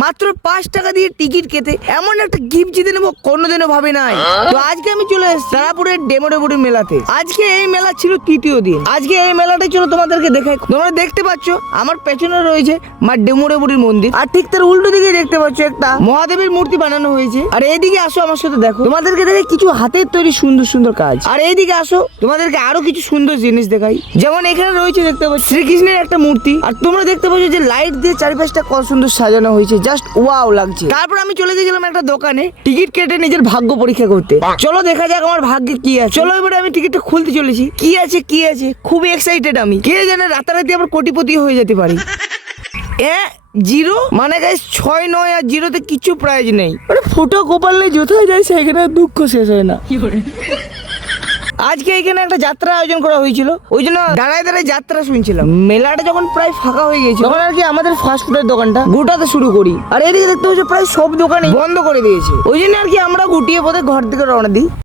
মাত্র 5 টাকা দিয়ে টিকিট কেটে এমন একটা গিফট জিতে নেবো কোনোদিনও ভাবি নাই। তো আজকে আমি চলে এসেছি তারাপুরের ডেমোডেবুড়ি মেলাতে। আজকে এই মেলা ছিল তৃতীয় দিন। আজকে এই মেলাটা চলো তোমাদেরকে দেখাই। তোমরা দেখতে পাচ্ছ আমার পেছনে রয়েছে মা ডেমোডেবুড়ির মন্দির, আর ঠিক তার উল্টো দিকে দেখতে পাচ্ছ একটা মহাদেবের মূর্তি বানানো হয়েছে। আর এইদিকে আসো আমার সাথে, দেখো তোমাদেরকে দেখে কিছু হাতের তৈরি সুন্দর সুন্দর কাজ। আর এইদিকে আসো তোমাদেরকে আরো কিছু সুন্দর জিনিস দেখাই। যেমন এখানে রয়েছে দেখতে পাচ্ছ শ্রীকৃষ্ণের একটা মূর্তি, আর তোমরা দেখতে পাচ্ছ যে লাইট দিয়ে চারিপাশটা কত সুন্দর সাজানো হয়েছে, জাস্ট ওয়াও লাগছে। তারপর আমি চলে গেছিলাম একটা দোকানে টিকিট কেটে নিজের ভাগ্য পরীক্ষা করতে। চলো দেখা যাক আমার ভাগ্যে কি আছে। চলো এবারে আমি টিকিটটা খুলতে চলেছি। কি আছে কি আছে, খুবই এক্সাইটেড আমি। কে জানে রাতারাতি আবার কোটিপতি হয়ে যেতে পারি। জিরো মানে গাইস 6, 9 আর জিরোতে কিছু প্রাইজ নেই। ফুটো গোপাল নেই, কোথায় যায় সেখানে দুঃখ শেষ হয় না। আজকে এখানে একটা যাত্রা আয়োজন করা হয়েছিল, ওই জন্য দাঁড়ায় দাঁড়ায় যাত্রা শুনছিলাম। মেলাটা যখন প্রায় ফাঁকা হয়ে গেছে তখন আর কি আমাদের ফাস্ট ফুডের দোকানটা গোটাতে শুরু করি। আর এদিকে দেখতে পাচ্ছি প্রায় সব দোকানই বন্ধ করে দিয়েছে, ওই জন্য আর কি আমরা গুটিয়ে পথে ঘর থেকে রওনা দিই।